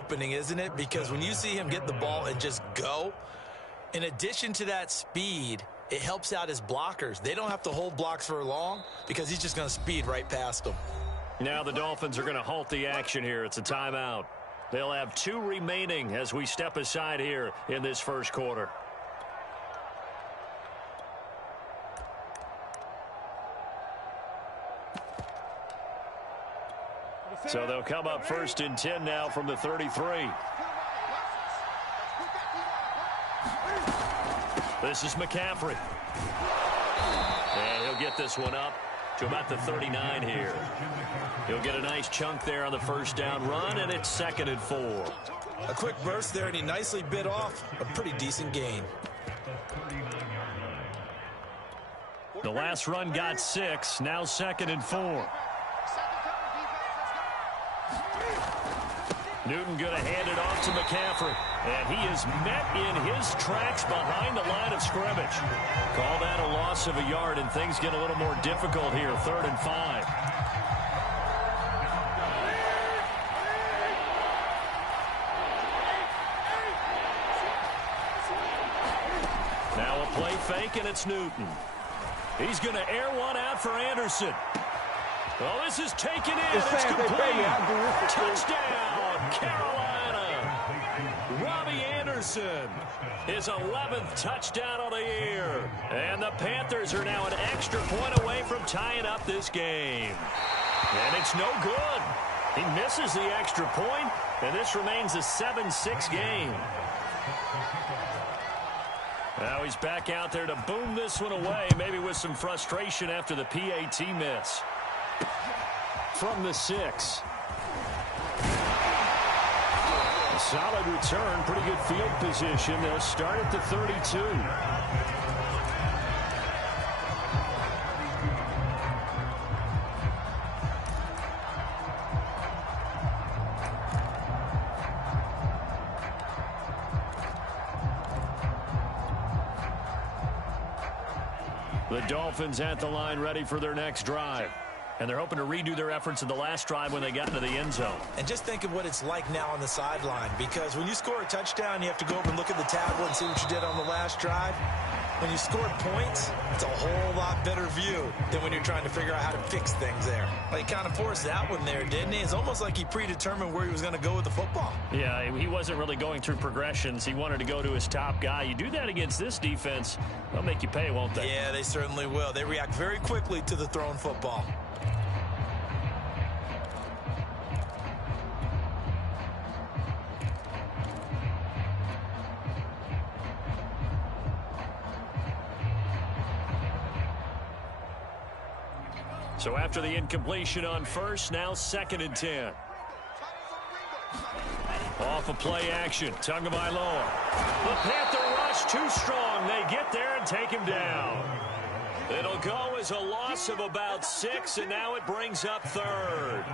eye-opening, isn't it? Because when you see him get the ball and just go, in addition to that speed, it helps out his blockers. They don't have to hold blocks for long because he's just going to speed right past them. Now the Dolphins are going to halt the action here. It's a timeout. They'll have 2 remaining as we step aside here in this first quarter. So they'll come up 1st and 10 now from the 33. This is McCaffrey. And he'll get this one up to about the 39 here. He'll get a nice chunk there on the first down run, and it's 2nd and 4. A quick burst there, and he nicely bit off a pretty decent gain. The last run got 6, now 2nd and 4. Newton going to hand it off to McCaffrey. And he is met in his tracks behind the line of scrimmage. Call that a loss of a yard, and things get a little more difficult here. 3rd and 5. Now a play fake, and it's Newton. He's going to air one out for Anderson. Oh, this is taken in. It's complete. Touchdown, Carolina. Robbie Anderson, his 11th touchdown of the year. And the Panthers are now an extra point away from tying up this game. And it's no good. He misses the extra point, and this remains a 7-6 game. Now he's back out there to boom this one away, maybe with some frustration after the PAT miss. From the 6. A solid return, pretty good field position. They'll start at the 32. The Dolphins at the line ready for their next drive. And they're hoping to redo their efforts in the last drive when they got into the end zone. And just think of what it's like now on the sideline, because when you score a touchdown, you have to go over and look at the tablet and see what you did on the last drive. When you scored points, it's a whole lot better view than when you're trying to figure out how to fix things there. Like, he kind of forced that one there, didn't he? It's almost like he predetermined where he was going to go with the football. Yeah, he wasn't really going through progressions. He wanted to go to his top guy. You do that against this defense, they'll make you pay, won't they? Yeah, they certainly will. They react very quickly to the thrown football. So after the incompletion on first, now 2nd and 10. Off a play action. Tagovailoa. The Panther rush too strong. They get there and take him down. It'll go as a loss of about 6, and now it brings up 3rd.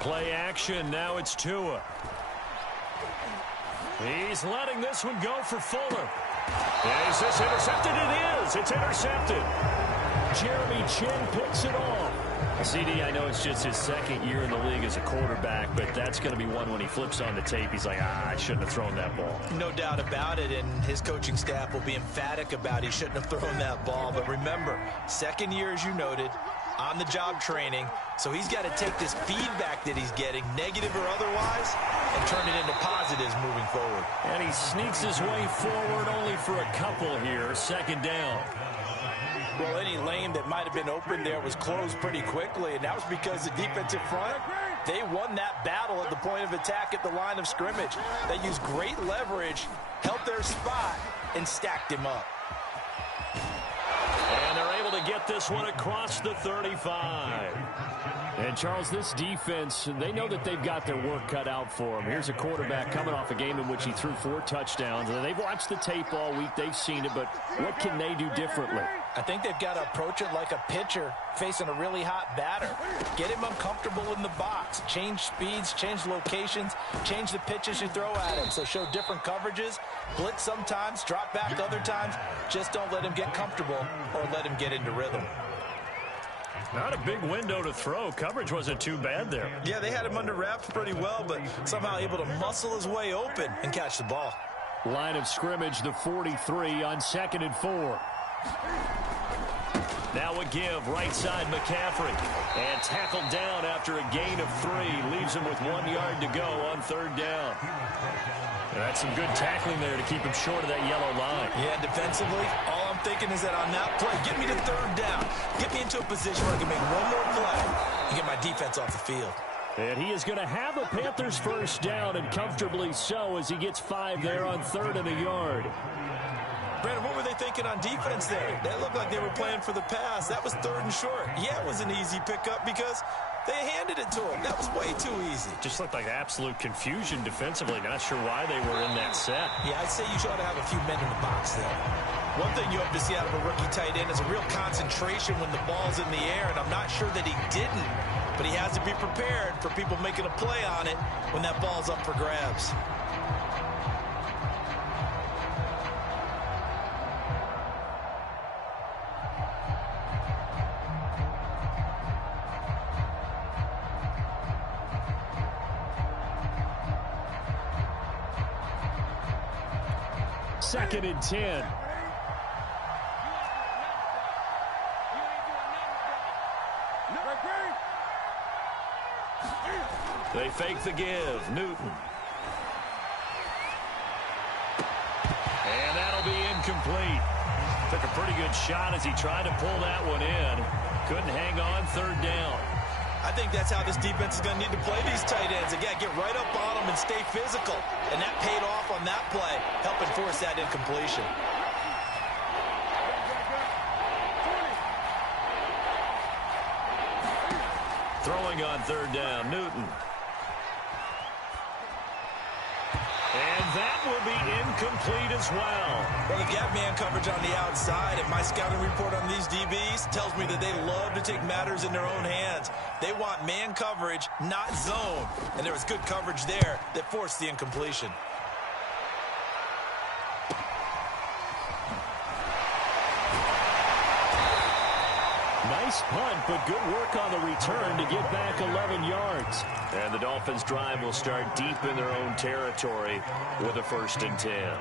Play action. Now it's Tua. He's letting this one go for Fuller. Is this intercepted? It is. It's intercepted. Jeremy Chin picks it off. CD, I know it's just his 2nd year in the league as a quarterback, but that's going to be one when he flips on the tape. He's like, I shouldn't have thrown that ball. No doubt about it, and his coaching staff will be emphatic about he shouldn't have thrown that ball. But remember, 2nd year, as you noted, on-the-job training, so he's got to take this feedback that he's getting, negative or otherwise, and turn it into positives moving forward. And he sneaks his way forward only for a couple here. 2nd down. Well, any lane that might have been open there was closed pretty quickly, and that was because the defensive front, they won that battle at the point of attack at the line of scrimmage. They used great leverage, held their spot, and stacked him up. And they're able to get get this one across the 35. And, Charles, this defense, they know that they've got their work cut out for them. Here's a quarterback coming off a game in which he threw 4 touchdowns. And they've watched the tape all week. They've seen it, but what can they do differently? I think they've got to approach it like a pitcher facing a really hot batter. Get him uncomfortable in the box. Change speeds, change locations, change the pitches you throw at him. So show different coverages, blitz sometimes, drop back other times. Just don't let him get comfortable or let him get into rhythm. Not a big window to throw. Coverage wasn't too bad there. Yeah, they had him under wraps pretty well, but somehow able to muscle his way open and catch the ball. Line of scrimmage, the 43 on 2nd and 4. Now a give, right side McCaffrey. And tackled down after a gain of 3. Leaves him with 1 yard to go on 3rd down. And that's some good tackling there to keep him short of that yellow line. Yeah, defensively, all I'm thinking is that on that play, get me to 3rd down. Get me into a position where I can make one more play and get my defense off the field. And he is going to have a Panthers 1st down, and comfortably so, as he gets 5 there on 3rd and a yard. Brandon, what were they thinking on defense there? They looked like they were playing for the pass. That was 3rd and short. Yeah, it was an easy pickup because they handed it to him. That was way too easy. Just looked like absolute confusion defensively. Not sure why they were in that set. Yeah, I'd say you ought to have a few men in the box there. One thing you hope to see out of a rookie tight end is a real concentration when the ball's in the air, and I'm not sure that he didn't. But he has to be prepared for people making a play on it when that ball's up for grabs. Second and 10. They fake the give. Newton. And that'll be incomplete. Took a pretty good shot as he tried to pull that one in. Couldn't hang on. 3rd down. I think that's how this defense is going to need to play these tight ends. Again, get right up on them and stay physical. And that paid off on that play, helping force that incompletion. Throwing on 3rd down, Newton. And that will be incomplete as well. Well, the gap man coverage on the outside, and my scouting report on these DBs tells me that they love to take matters in their own hands. They want man coverage, not zone. And there was good coverage there that forced the incompletion. Nice punt, but good work on the return to get back 11 yards. And the Dolphins' drive will start deep in their own territory with a 1st and 10.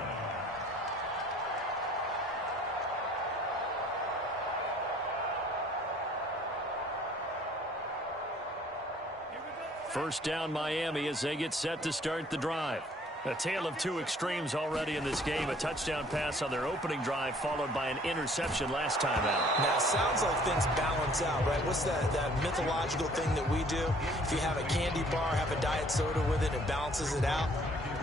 First down Miami as they get set to start the drive. A tale of 2 extremes already in this game. A touchdown pass on their opening drive followed by an interception last time out. Now, it sounds like things balance out, right? What's that mythological thing that we do? If you have a candy bar, have a diet soda with it, it balances it out.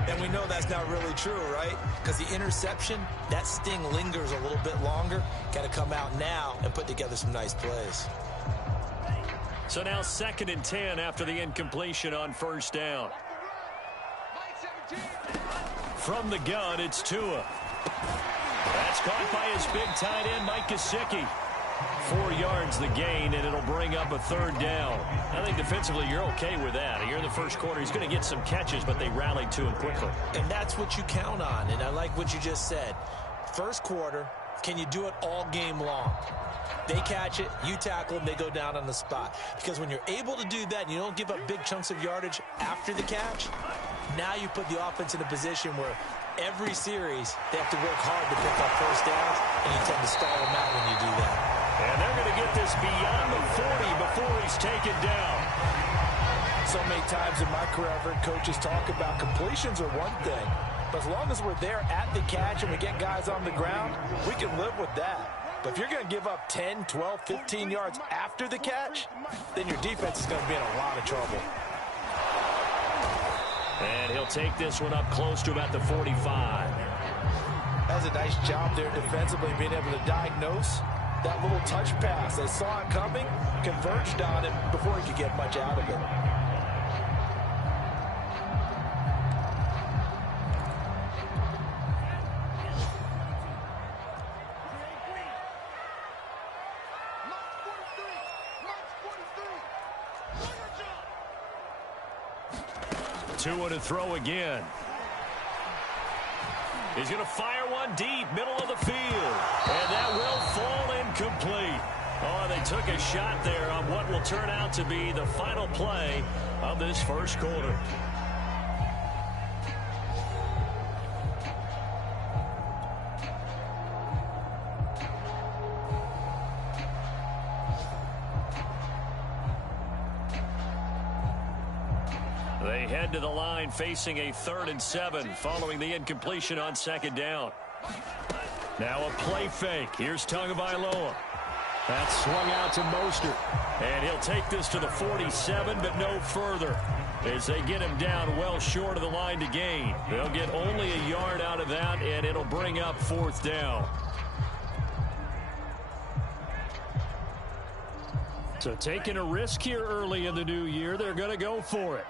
And we know that's not really true, right? Because the interception, that sting lingers a little bit longer. Got to come out now and put together some nice plays. So now 2nd and 10 after the incompletion on 1st down. From the gun, it's Tua. That's caught by his big tight end, Mike Gesicki. 4 yards the gain, and it'll bring up a 3rd down. I think defensively you're okay with that. Here in the first quarter, he's going to get some catches, but they rallied to him quickly. And that's what you count on, and I like what you just said. First quarter, can you do it all game long? They catch it, you tackle them, they go down on the spot. Because when you're able to do that and you don't give up big chunks of yardage after the catch, now you put the offense in a position where every series they have to work hard to pick up 1st downs, and you tend to stall them out when you do that. And they're going to get this beyond the 40 before he's taken down. So many times in my career, I've heard coaches talk about completions are one thing, but as long as we're there at the catch and we get guys on the ground, we can live with that. But if you're going to give up 10, 12, 15 yards after the catch, then your defense is going to be in a lot of trouble. And he'll take this one up close to about the 45. That's a nice job there defensively, being able to diagnose that little touch pass. They saw it coming, converged on him before he could get much out of it. Two to throw again. He's going to fire one deep, middle of the field. And that will fall incomplete. Oh, they took a shot there on what will turn out to be the final play of this first quarter. They head to the line facing a 3rd and 7 following the incompletion on 2nd down. Now a play fake. Here's Tagovailoa. That's swung out to Mostert. And he'll take this to the 47, but no further, as they get him down well short of the line to gain. They'll get only a yard out of that, and it'll bring up 4th down. So taking a risk here early in the new year, they're going to go for it.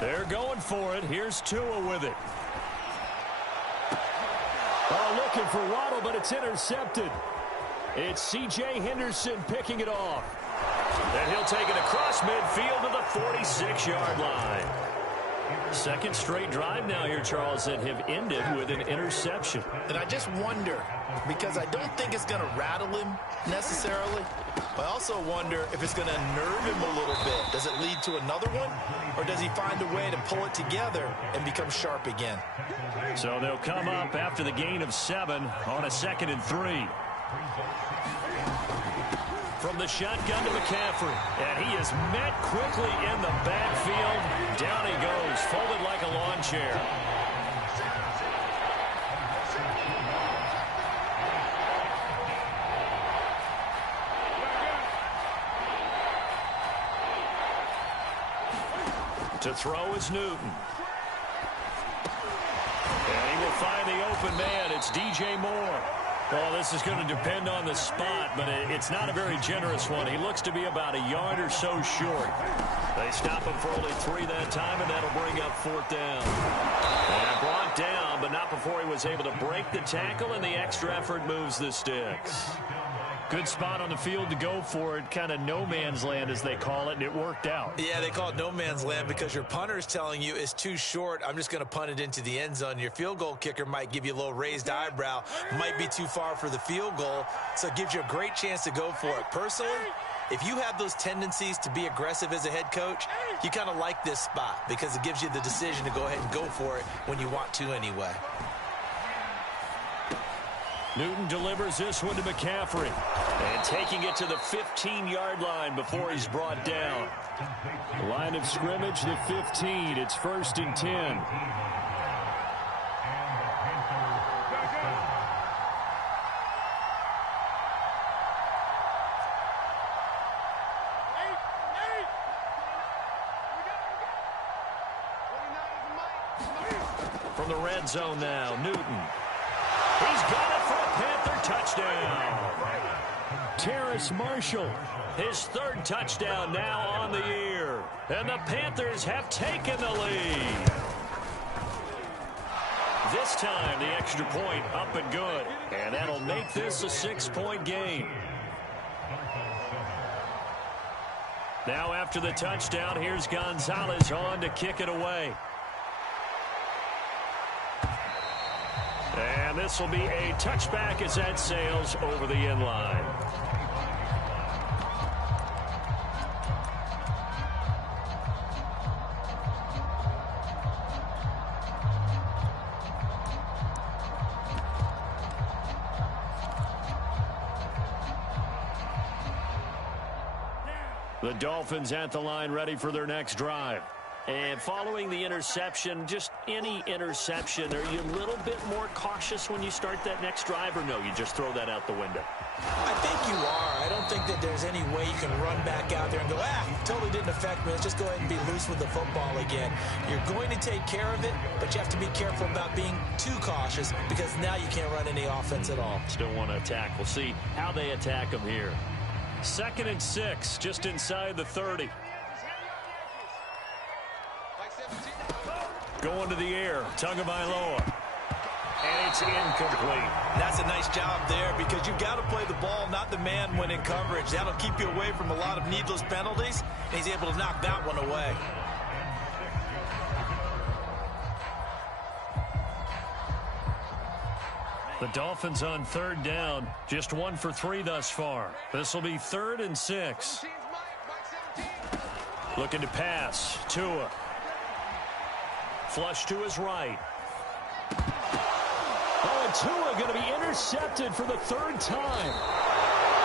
They're going for it. Here's Tua with it. Oh, looking for Waddle, but it's intercepted. It's C.J. Henderson picking it off. And he'll take it across midfield to the 46-yard line. Second straight drive now here, Charles, that have ended with an interception. And I just wonder, because I don't think it's going to rattle him necessarily, but I also wonder if it's going to nerve him a little bit. Does it lead to another one, or does he find a way to pull it together and become sharp again? So they'll come up after the gain of 7 on a 2nd and 3. From the shotgun to McCaffrey, and he is met quickly in the backfield. Down he goes, folded like a lawn chair. To throw is Newton. And he will find the open man. It's DJ Moore. Well, this is going to depend on the spot, but it's not a very generous one. He looks to be about a yard or so short. They stop him for only 3 that time, and that'll bring up 4th down. And brought down, but not before he was able to break the tackle, and the extra effort moves the sticks. Good spot on the field to go for it, kind of no man's land as they call it, and it worked out. Yeah, they call it no man's land because your punter is telling you it's too short. I'm just going to punt it into the end zone. Your field goal kicker might give you a little raised eyebrow, might be too far for the field goal, so it gives you a great chance to go for it. Personally, if you have those tendencies to be aggressive as a head coach, you kind of like this spot because it gives you the decision to go ahead and go for it when you want to anyway. Newton delivers this one to McCaffrey. And taking it to the 15-yard line before he's brought down. Line of scrimmage, the 15. It's 1st and 10. From the red zone now, Newton. He's got it for a Panther touchdown. Terrace Marshall, his 3rd touchdown now on the year. And the Panthers have taken the lead. This time, the extra point up and good. And that'll make this a 6-point game. Now after the touchdown, here's Gonzalez on to kick it away. And this will be a touchback as that sails over the end line. The Dolphins at the line ready for their next drive. And following the interception, just any interception, are you a little bit more cautious when you start that next drive, or no, you just throw that out the window? I think you are. I don't think that there's any way you can run back out there and go, totally didn't affect me. Let's just go ahead and be loose with the football again. You're going to take care of it, but you have to be careful about being too cautious because now you can't run any offense at all. Still want to attack. We'll see how they attack them here. 2nd and 6, just inside the 30. Going to the air, Tagovailoa. And it's incomplete. That's a nice job there because you've got to play the ball, not the man when in coverage. That'll keep you away from a lot of needless penalties, and he's able to knock that one away. The Dolphins on 3rd down, just 1 for 3 thus far. This will be 3rd and 6. Looking to pass, Tua. Flush to his right. Oh, and Tua going to be intercepted for the 3rd time.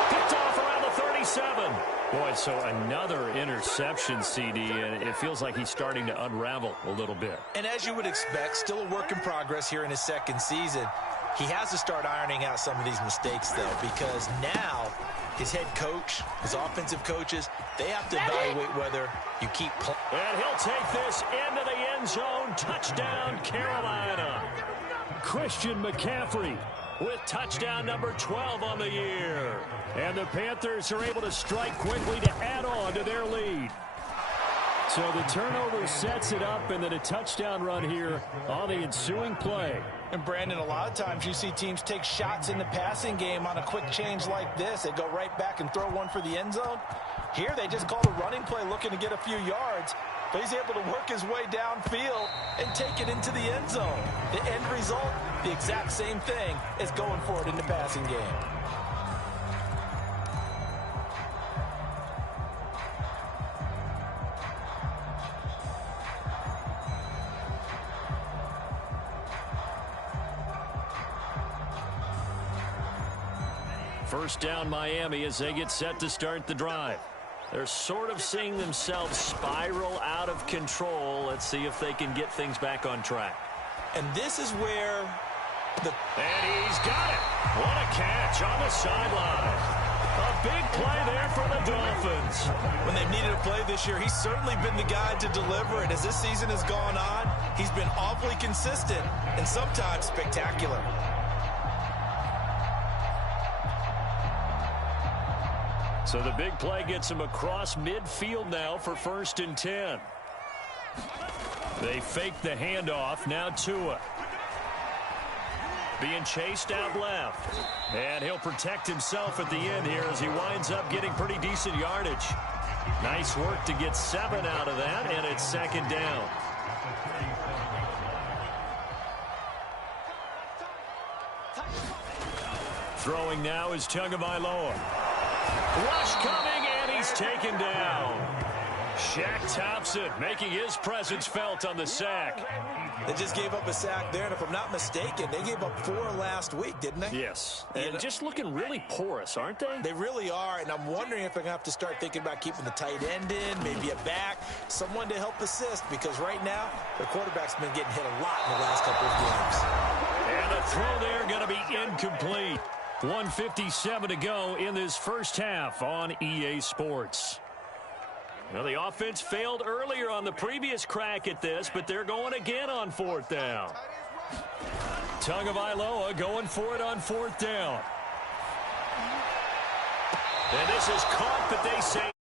Picked off around the 37. Boy, so another interception, CD, and it feels like he's starting to unravel a little bit. And as you would expect, still a work in progress here in his 2nd season. He has to start ironing out some of these mistakes, though, because now his head coach, his offensive coaches, they have to evaluate whether you keep playing. And he'll take this into the end zone. Touchdown, Carolina. Christian McCaffrey with touchdown number 12 on the year. And the Panthers are able to strike quickly to add on to their lead. So the turnover sets it up, and then a touchdown run here on the ensuing play. And Brandon, a lot of times you see teams take shots in the passing game on a quick change like this. They go right back and throw one for the end zone. Here they just call the running play looking to get a few yards. But he's able to work his way downfield and take it into the end zone. The end result, the exact same thing as going for it in the passing game. First down, Miami, as they get set to start the drive. They're sort of seeing themselves spiral out of control. Let's see if they can get things back on track. And this is where And he's got it. What a catch on the sideline. A big play there for the Dolphins. When they've needed a play this year, he's certainly been the guy to deliver. And as this season has gone on, he's been awfully consistent and sometimes spectacular. So the big play gets him across midfield now for 1st and 10. They fake the handoff. Now Tua. Being chased out left. And he'll protect himself at the end here as he winds up getting pretty decent yardage. Nice work to get 7 out of that, and it's 2nd down. Throwing now is Tagovailoa. Rush coming, and he's taken down. Shaq Thompson making his presence felt on the sack. They just gave up a sack there, and if I'm not mistaken, they gave up 4 last week, didn't they? Yes, and just looking really porous, aren't they? They really are, and I'm wondering if they're going to have to start thinking about keeping the tight end in, maybe a back, someone to help assist, because right now, their quarterback's been getting hit a lot in the last couple of games. And the throw there going to be incomplete. 1:57 to go in this first half on EA Sports. Well, the offense failed earlier on the previous crack at this, but they're going again on 4th down. Tagovailoa going for it on 4th down. And this is caught, but they say